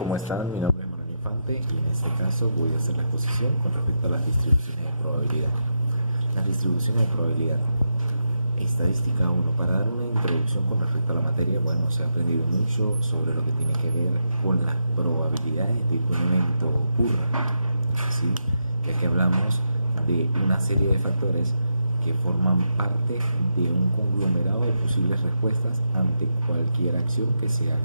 ¿Cómo están? Mi nombre es Manuel Infante y en este caso voy a hacer la exposición con respecto a las distribuciones de probabilidad. Las distribuciones de probabilidad. Estadística 1. Para dar una introducción con respecto a la materia, bueno, se ha aprendido mucho sobre lo que tiene que ver con las probabilidades de que un evento ocurra, ¿sí? Ya que hablamos de una serie de factores que forman parte de un conglomerado de posibles respuestas ante cualquier acción que se haga.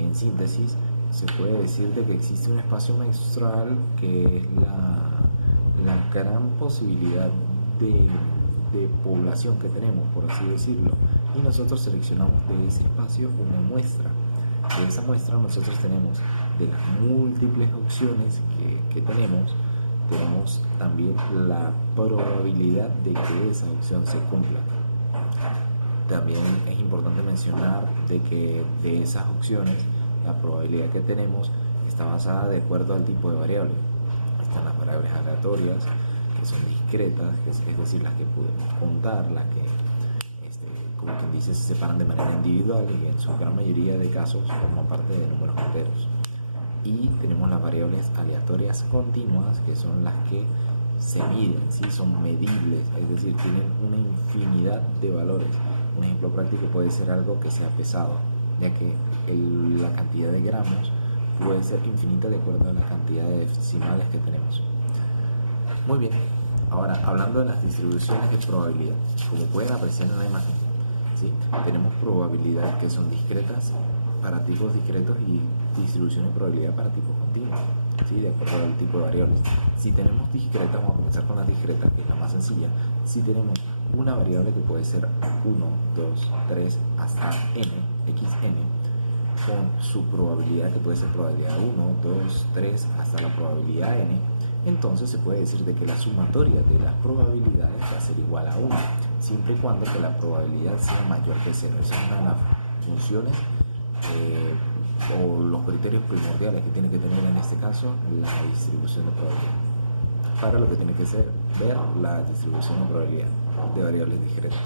En síntesis, se puede decir de que existe un espacio menstrual que es la gran posibilidad de población que tenemos, por así decirlo, y nosotros seleccionamos de ese espacio una muestra. De esa muestra nosotros tenemos, de las múltiples opciones que tenemos también la probabilidad de que esa opción se cumpla. También es importante mencionar de que de esas opciones la probabilidad que tenemos está basada de acuerdo al tipo de variable. Están las variables aleatorias, que son discretas, es decir, las que podemos contar, las que, como quien dice, se separan de manera individual y en su gran mayoría de casos forman parte de números enteros. Y tenemos las variables aleatorias continuas, que son las que se miden, ¿sí? Son medibles, es decir, tienen una infinidad de valores. Un ejemplo práctico puede ser algo que sea pesado, ya que la cantidad de gramos puede ser infinita de acuerdo a la cantidad de decimales que tenemos. Muy bien, ahora hablando de las distribuciones de probabilidad, como pueden apreciar en la imagen, ¿sí? Tenemos probabilidades que son discretas para tipos discretos y distribuciones de probabilidad para tipos continuos, ¿sí? De acuerdo al tipo de variables. Si tenemos discretas, vamos a comenzar con las discretas, que es la más sencilla. Si tenemos una variable que puede ser 1, 2, 3 hasta n, xn, con su probabilidad que puede ser probabilidad 1, 2, 3 hasta la probabilidad n, entonces se puede decir de que la sumatoria de las probabilidades va a ser igual a 1, siempre y cuando que la probabilidad sea mayor que 0. Esa es una de las funciones o los criterios primordiales que tiene que tener en este caso la distribución de probabilidad. Para lo que tiene que ser ver la distribución de probabilidad de variables discretas,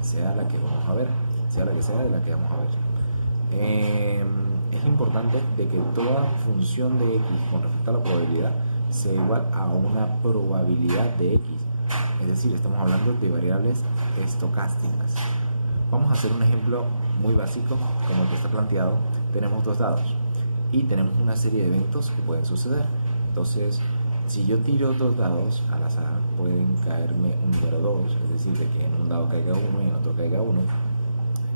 sea la que vamos a ver, sea la que sea de la que vamos a ver. Es importante de que toda función de x con respecto a la probabilidad sea igual a una probabilidad de x, es decir, estamos hablando de variables estocásticas. Vamos a hacer un ejemplo muy básico, como el que está planteado. Tenemos dos dados y tenemos una serie de eventos que pueden suceder. Entonces, si yo tiro dos dados al azar, pueden caerme un número 2, es decir, de que en un dado caiga 1 y en otro caiga 1,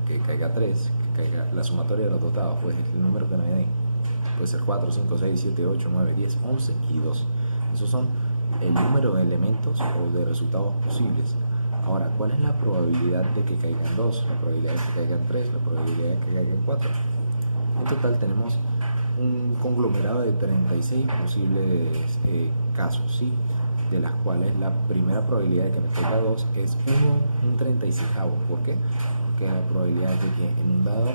que caiga 3, que caiga la sumatoria de los dos dados, pues el número que me den puede ser 4, 5, 6, 7, 8, 9, 10, 11 y 12. Esos son el número de elementos o de resultados posibles. Ahora, ¿cuál es la probabilidad de que caigan 2? La probabilidad de que caigan 3, la probabilidad de que caigan 4. En total tenemos un conglomerado de 36 posibles casos, ¿sí? De las cuales la primera probabilidad de que me caiga 2 es 1 un 36. ¿Por qué? Porque la probabilidad de que en un dado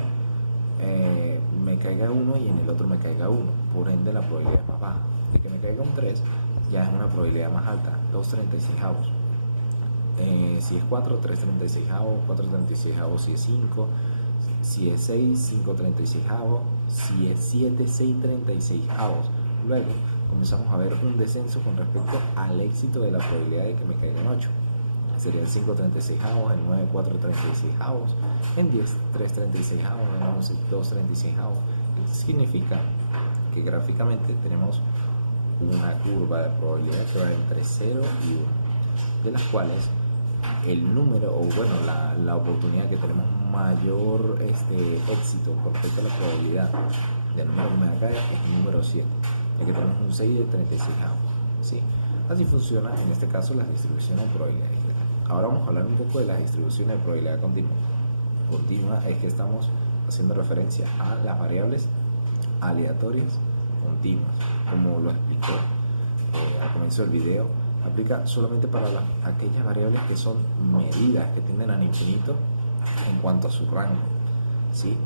me caiga 1 y en el otro me caiga 1, por ende la probabilidad es más baja. De que me caiga un 3 ya es una probabilidad más alta, 2/36. Si es 4, 3/36, 4/36, si es 5, si es 6, 5/36, si es 7, 6/36. Luego comenzamos a ver un descenso con respecto al éxito de la probabilidad de que me caigan 8. Sería el 5/36, el 9, 4/36, en 10, 3/36, en 11, 2/36. Esto significa que gráficamente tenemos una curva de probabilidad que va entre 0 y 1, de las cuales el número, o bueno, la oportunidad que tenemos mayor éxito con respecto a la probabilidad del número que me va a caer es el número 7, ya que tenemos un 6/36, ¿sí? Así funciona en este caso las distribuciones de probabilidad discreta. Ahora vamos a hablar un poco de las distribuciones de probabilidad continua. Continua es que estamos haciendo referencia a las variables aleatorias continuas, como lo explicó al comienzo del video. Aplica solamente para aquellas variables que son medidas, que tienden al infinito en cuanto a su rango, ¿sí?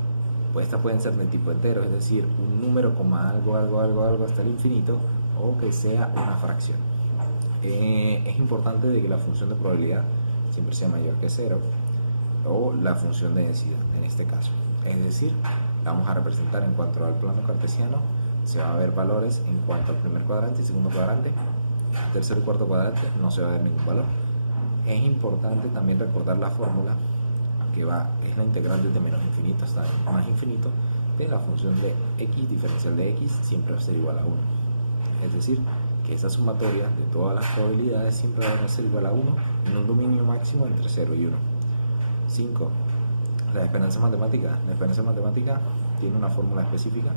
Pues estas pueden ser de tipo entero, es decir, un número coma algo hasta el infinito, o que sea una fracción. Es importante de que la función de probabilidad siempre sea mayor que 0, o la función de densidad en este caso. Es decir, La vamos a representar en cuanto al plano cartesiano. Se va a ver valores en cuanto al primer cuadrante y segundo cuadrante. Tercer y cuarto cuadrante no se va a ver ningún valor. Es importante también recordar la fórmula que es la integral desde menos infinito hasta más infinito de la función de x diferencial de x siempre va a ser igual a 1. Es decir, que esa sumatoria de todas las probabilidades siempre va a ser igual a 1 en un dominio máximo entre 0 y 1. 5. La esperanza matemática. La esperanza matemática tiene una fórmula específica,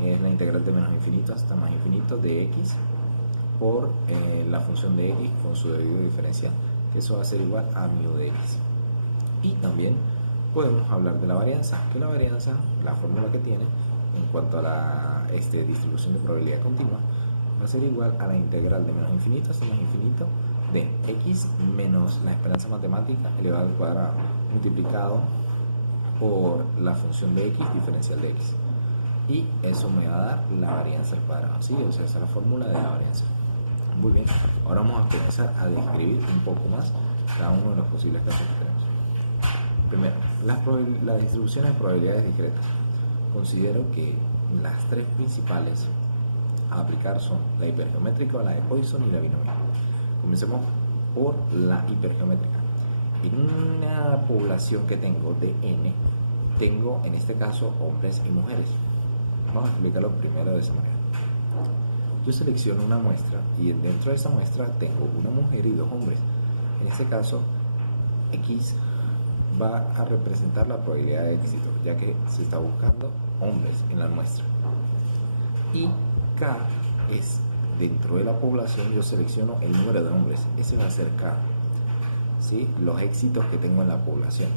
es la integral de menos infinito hasta más infinito de x por la función de x con su debido diferencial, que eso va a ser igual a mu de x. Y también podemos hablar de la varianza, que la varianza, la fórmula que tiene en cuanto a la distribución de probabilidad continua, va a ser igual a la integral de menos infinito hasta más infinito de x menos la esperanza matemática elevado al cuadrado multiplicado por la función de x diferencial de x. Y eso me va a dar la varianza al cuadrado, ¿sí? O sea, esa es la fórmula de la varianza. Muy bien, ahora vamos a comenzar a describir un poco más cada uno de los posibles casos que tenemos. Primero, las distribuciones de probabilidades discretas. Considero que las tres principales a aplicar son la hipergeométrica, la de Poisson y la binomial. Comencemos por la hipergeométrica. En una población que tengo de n, tengo en este caso hombres y mujeres. Vamos a explicarlo primero de esa manera. Yo selecciono una muestra y dentro de esa muestra tengo una mujer y dos hombres. En este caso, x va a representar la probabilidad de éxito, ya que se está buscando hombres en la muestra. Y k es, dentro de la población, yo selecciono el número de hombres, ese va a ser k, ¿sí? Los éxitos que tengo en la población.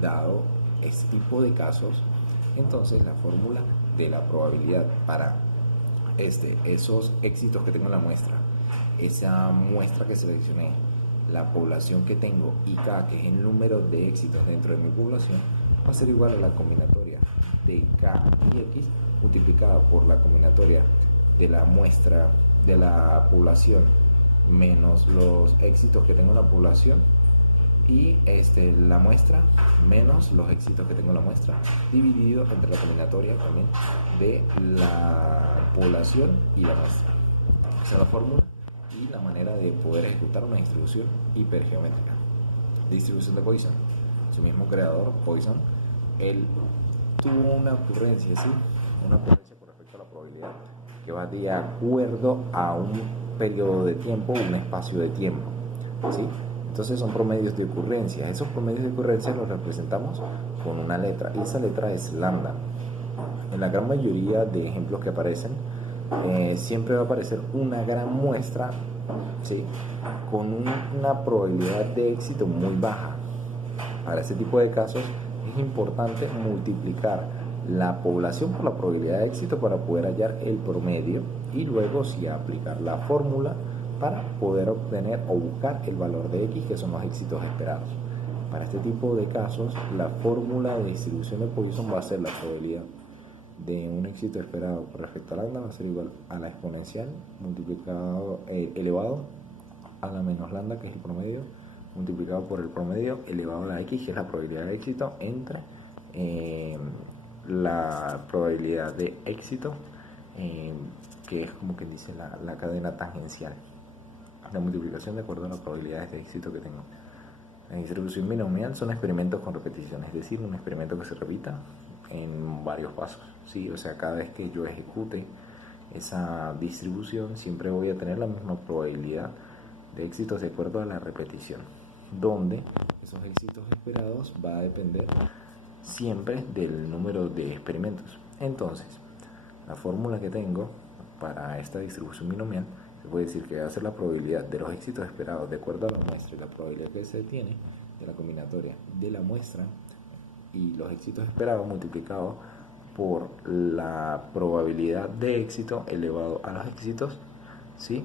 Dado este tipo de casos, entonces la fórmula de la probabilidad para esos éxitos que tengo en la muestra, esa muestra que seleccioné, la población que tengo y k, que es el número de éxitos dentro de mi población, va a ser igual a la combinatoria de k y x multiplicada por la combinatoria de la muestra de la población menos los éxitos que tengo en la población y la muestra menos los éxitos que tengo en la muestra dividido entre la combinatoria también de la población y la muestra. Esa es la fórmula y la manera de poder ejecutar una distribución hipergeométrica. Distribución de Poisson. Su mismo creador, Poisson, él tuvo una ocurrencia, ¿sí? Una ocurrencia con respecto a la probabilidad que va de acuerdo a un periodo de tiempo, un espacio de tiempo, ¿sí? Entonces son promedios de ocurrencia. Esos promedios de ocurrencia los representamos con una letra y esa letra es lambda. En la gran mayoría de ejemplos que aparecen, siempre va a aparecer una gran muestra, ¿sí? Con una probabilidad de éxito muy baja. Para este tipo de casos es importante multiplicar la población por la probabilidad de éxito para poder hallar el promedio y luego sí aplicar la fórmula para poder obtener o buscar el valor de x, que son los éxitos esperados. Para este tipo de casos, la fórmula de distribución de Poisson va a ser la probabilidad de un éxito esperado con respecto a lambda va a ser igual a la exponencial multiplicado elevado a la menos lambda, que es el promedio, multiplicado por el promedio elevado a la x, que es la probabilidad de éxito, entre la probabilidad de éxito, que es como que dice la cadena tangencial, la multiplicación de acuerdo a las probabilidades de éxito que tengo. La distribución binomial son experimentos con repetición, es decir, un experimento que se repita en varios pasos, ¿sí? O sea, cada vez que yo ejecute esa distribución siempre voy a tener la misma probabilidad de éxitos de acuerdo a la repetición, donde esos éxitos esperados va a depender siempre del número de experimentos. Entonces, la fórmula que tengo para esta distribución binomial se puede decir que va a ser la probabilidad de los éxitos esperados de acuerdo a la muestra y la probabilidad que se tiene de la combinatoria de la muestra y los éxitos esperados multiplicado por la probabilidad de éxito elevado a los éxitos, ¿sí?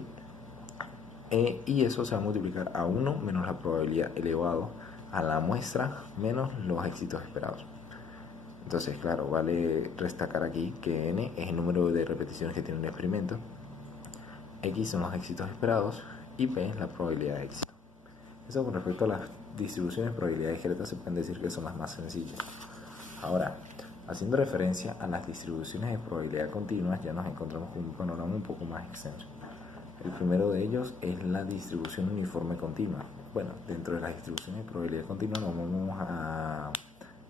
Y eso se va a multiplicar a 1 menos la probabilidad elevado a la muestra menos los éxitos esperados. Entonces, claro, vale destacar aquí que n es el número de repeticiones que tiene un experimento, x son los éxitos esperados y p es la probabilidad de éxito. Eso con respecto a las distribuciones de probabilidades discretas se pueden decir que son las más sencillas. Ahora, Haciendo referencia a las distribuciones de probabilidad continuas, ya nos encontramos con un panorama un poco más extenso. El primero de ellos es la distribución uniforme continua. Bueno, dentro de las distribuciones de probabilidad continua nos vamos a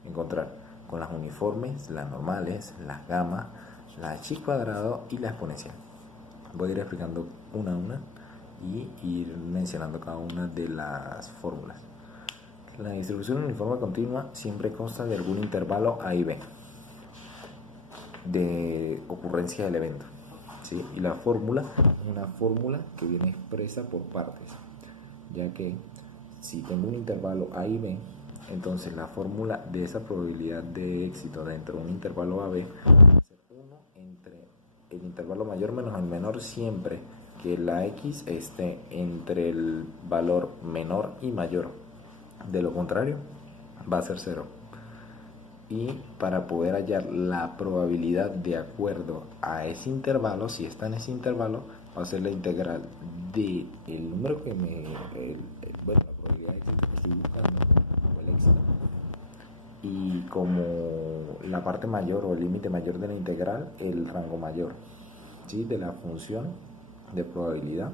encontrar con las uniformes, las normales, las gamma, la chi cuadrado y la exponencial. Voy a ir explicando una a una y ir mencionando cada una de las fórmulas. La distribución uniforme continua siempre consta de algún intervalo A y B de ocurrencia del evento, ¿sí? Y la fórmula es una fórmula que viene expresa por partes, ya que si tengo un intervalo A y B, entonces la fórmula de esa probabilidad de éxito dentro de un intervalo AB va a ser 1 entre el intervalo mayor menos el menor, siempre que la X esté entre el valor menor y mayor. De lo contrario, va a ser 0. Y para poder hallar la probabilidad de acuerdo a ese intervalo, si está en ese intervalo, va a ser la integral de el número que bueno, la probabilidad de éxito que estoy buscando, o el éxito, y como la parte mayor o el límite mayor de la integral, el rango mayor, ¿sí?, de la función de probabilidad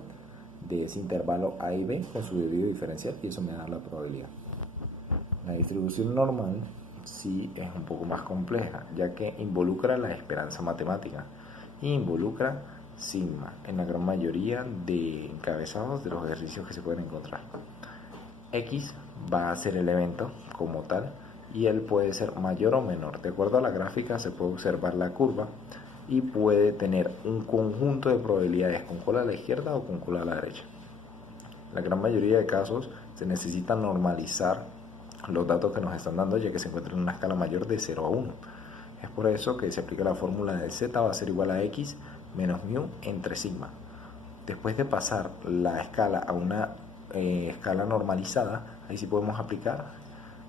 de ese intervalo A y B con su debido diferencial, y eso me da la probabilidad. La distribución normal sí es un poco más compleja, ya que involucra la esperanza matemática y involucra sigma en la gran mayoría de encabezados de los ejercicios que se pueden encontrar. X va a ser el evento como tal y él puede ser mayor o menor. De acuerdo a la gráfica se puede observar la curva y puede tener un conjunto de probabilidades con cola a la izquierda o con cola a la derecha. En la gran mayoría de casos se necesita normalizar los datos que nos están dando, ya que se encuentran en una escala mayor de 0 a 1. Es por eso que se aplica la fórmula de z va a ser igual a x menos mu entre sigma. Después de pasar la escala a una escala normalizada, ahí sí podemos aplicar,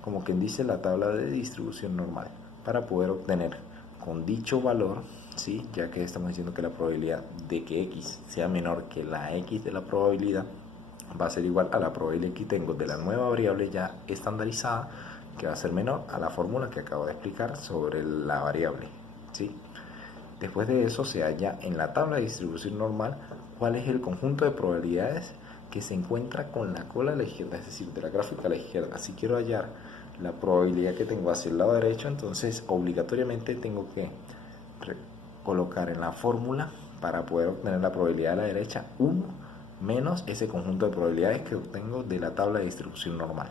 como quien dice, la tabla de distribución normal para poder obtener con dicho valor, ¿sí?, ya que estamos diciendo que la probabilidad de que x sea menor que la x de la probabilidad va a ser igual a la probabilidad que tengo de la nueva variable ya estandarizada, que va a ser menor a la fórmula que acabo de explicar sobre la variable, ¿sí? Después de eso se halla en la tabla de distribución normal cuál es el conjunto de probabilidades que se encuentra con la cola a la izquierda, es decir, de la gráfica a la izquierda. Si quiero hallar la probabilidad que tengo hacia el lado derecho, entonces obligatoriamente tengo que colocar en la fórmula, para poder obtener la probabilidad a la derecha, 1 menos ese conjunto de probabilidades que obtengo de la tabla de distribución normal.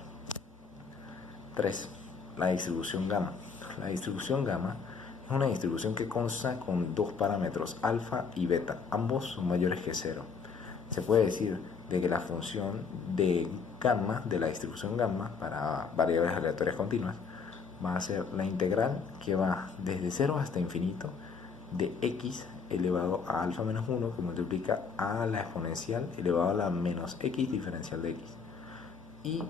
3. La distribución gamma. La distribución gamma es una distribución que consta con dos parámetros, alfa y beta. Ambos son mayores que 0. Se puede decir de que la función de gamma, de la distribución gamma para variables aleatorias continuas, va a ser la integral que va desde 0 hasta infinito de x elevado a alfa menos 1, que multiplica a la exponencial elevado a la menos x diferencial de x. Y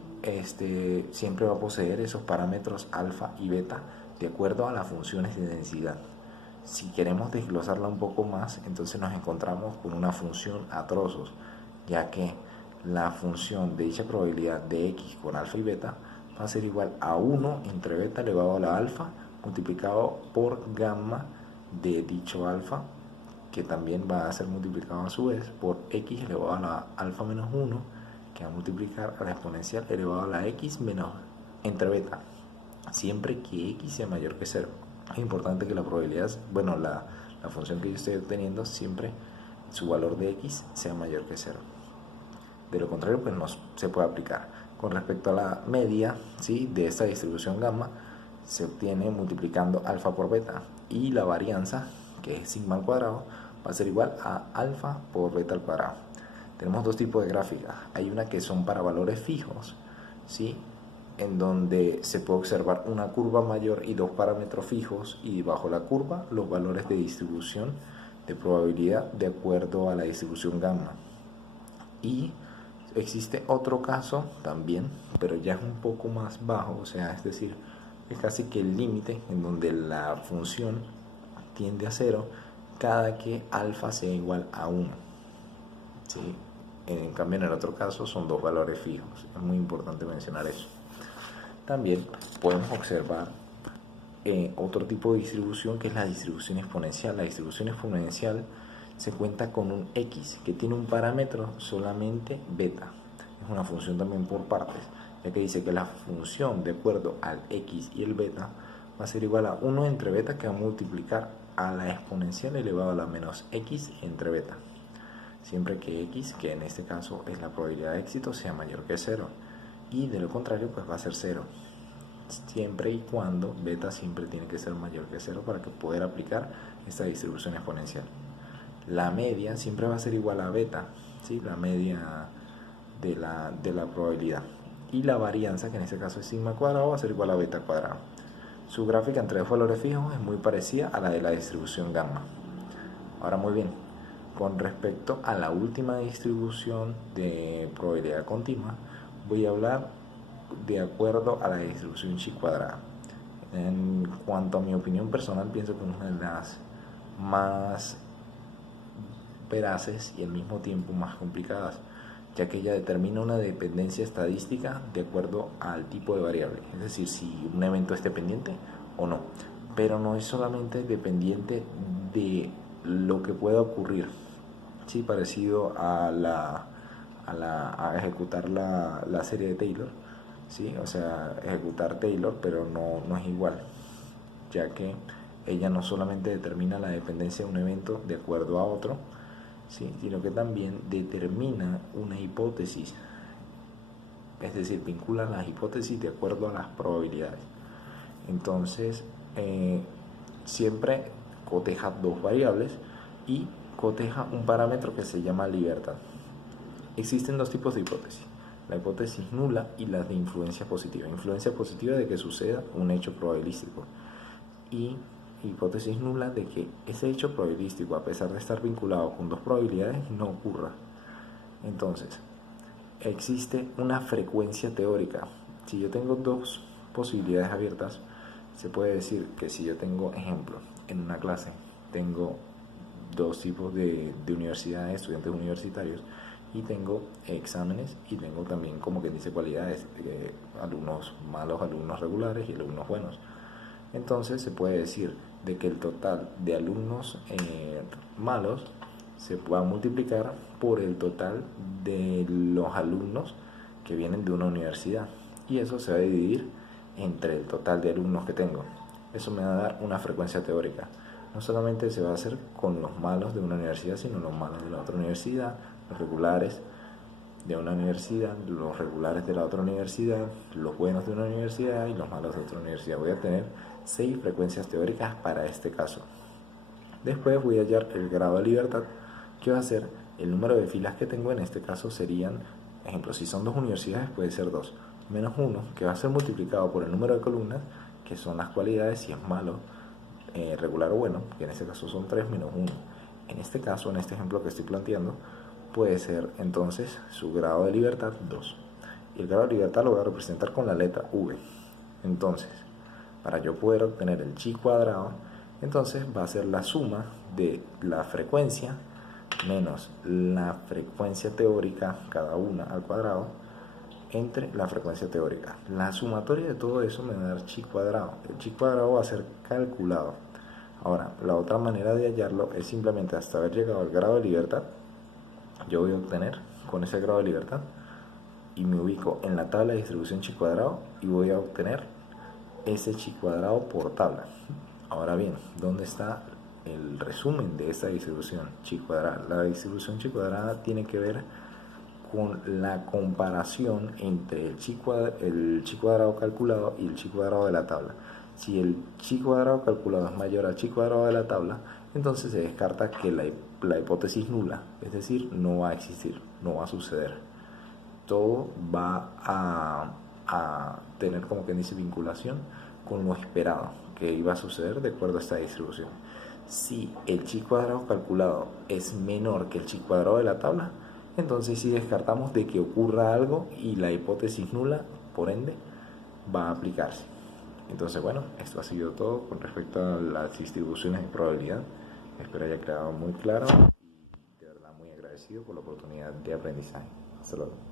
siempre va a poseer esos parámetros alfa y beta de acuerdo a las funciones de densidad. Si queremos desglosarla un poco más, entonces nos encontramos con una función a trozos, ya que la función de dicha probabilidad de x con alfa y beta va a ser igual a 1 entre beta elevado a la alfa multiplicado por gamma de dicho alfa, que también va a ser multiplicado a su vez por x elevado a la alfa menos 1, que va a multiplicar a la exponencial elevado a la x menos entre beta, siempre que x sea mayor que 0. Es importante que la probabilidad, bueno, la función que yo estoy obteniendo, siempre su valor de x sea mayor que 0. De lo contrario, pues no se puede aplicar. Con respecto a la media, ¿sí?, de esta distribución gamma, se obtiene multiplicando alfa por beta, y la varianza, que es sigma al cuadrado, va a ser igual a alfa por beta al cuadrado. Tenemos dos tipos de gráficas. Hay una que son para valores fijos, ¿sí?, en donde se puede observar una curva mayor y dos parámetros fijos, y bajo la curva los valores de distribución de probabilidad de acuerdo a la distribución gamma. Y existe otro caso también, pero ya es un poco más bajo, o sea, es decir, es casi que el límite en donde la función tiende a 0 cada que alfa sea igual a 1, ¿sí? En cambio, en el otro caso son dos valores fijos. Es muy importante mencionar eso. También podemos observar otro tipo de distribución que es la distribución exponencial. La distribución exponencial se cuenta con un x que tiene un parámetro solamente beta. Es una función también por partes, ya que dice que la función de acuerdo al x y el beta va a ser igual a 1 entre beta, que va a multiplicar a la exponencial elevado a la menos x entre beta, siempre que x, que en este caso es la probabilidad de éxito, sea mayor que 0, y de lo contrario pues va a ser 0, siempre y cuando beta siempre tiene que ser mayor que 0 para que poder aplicar esta distribución exponencial. La media siempre va a ser igual a beta, ¿sí? La media de la probabilidad, y la varianza, que en este caso es sigma cuadrado, va a ser igual a beta cuadrado. Su gráfica entre dos valores fijos es muy parecida a la de la distribución gamma. Ahora, muy bien, con respecto a la última distribución de probabilidad continua, voy a hablar de acuerdo a la distribución chi cuadrada. En cuanto a mi opinión personal, pienso que es una de las más veraces y al mismo tiempo más complicadas, ya que ella determina una dependencia estadística de acuerdo al tipo de variable, es decir, si un evento es dependiente o no, pero no es solamente dependiente de lo que pueda ocurrir, sí, parecido a ejecutar la serie de Taylor, ¿sí? O sea, ejecutar Taylor, pero no es igual, ya que ella no solamente determina la dependencia de un evento de acuerdo a otro, ¿sí? Sino que también determina una hipótesis, es decir, vincula las hipótesis de acuerdo a las probabilidades. Entonces, siempre coteja dos variables y coteja un parámetro que se llama libertad. Existen dos tipos de hipótesis: la hipótesis nula y la de influencia positiva. Influencia positiva de que suceda un hecho probabilístico, y hipótesis nula de que ese hecho probabilístico, a pesar de estar vinculado con dos probabilidades, no ocurra. Entonces, existe una frecuencia teórica. Si yo tengo dos posibilidades abiertas, se puede decir que si yo tengo, ejemplo, en una clase tengo dos tipos de universidades, estudiantes universitarios, y tengo exámenes y tengo también, como que dice, cualidades, alumnos malos, alumnos regulares y alumnos buenos. Entonces se puede decir de que el total de alumnos malos se va a multiplicar por el total de los alumnos que vienen de una universidad, y eso se va a dividir entre el total de alumnos que tengo. Eso me va a dar una frecuencia teórica. No solamente se va a hacer con los malos de una universidad, sino los malos de la otra universidad, los regulares de una universidad, los regulares de la otra universidad, los buenos de una universidad y los malos de otra universidad. Voy a tener 6 frecuencias teóricas para este caso. Después voy a hallar el grado de libertad, que va a ser el número de filas que tengo. En este caso serían, ejemplo, si son dos universidades puede ser 2, menos 1, que va a ser multiplicado por el número de columnas, que son las cualidades, si es malo, regular o bueno, que en este caso son 3 menos 1. En este caso, en este ejemplo que estoy planteando, puede ser entonces su grado de libertad 2. Y el grado de libertad lo voy a representar con la letra V. Entonces, para yo poder obtener el chi cuadrado, entonces va a ser la suma de la frecuencia menos la frecuencia teórica, cada una al cuadrado, entre la frecuencia teórica. La sumatoria de todo eso me va a dar chi cuadrado. El chi cuadrado va a ser calculado. Ahora, la otra manera de hallarlo es simplemente, hasta haber llegado al grado de libertad, yo voy a obtener con ese grado de libertad y me ubico en la tabla de distribución chi cuadrado y voy a obtener ese chi cuadrado por tabla. Ahora bien, ¿dónde está el resumen de esta distribución chi cuadrada? La distribución chi cuadrada tiene que ver con la comparación entre el chi cuadrado calculado y el chi cuadrado de la tabla. Si el chi cuadrado calculado es mayor al chi cuadrado de la tabla, entonces se descarta que la hipótesis nula, es decir, no va a existir, no va a suceder. Todo va a tener, como que dice, vinculación con lo esperado que iba a suceder de acuerdo a esta distribución. Si el chi cuadrado calculado es menor que el chi cuadrado de la tabla, entonces sí descartamos de que ocurra algo y la hipótesis nula, por ende, va a aplicarse. Entonces, bueno, esto ha sido todo con respecto a las distribuciones de probabilidad. Espero haya quedado muy claro y de verdad muy agradecido por la oportunidad de aprendizaje. Hasta luego.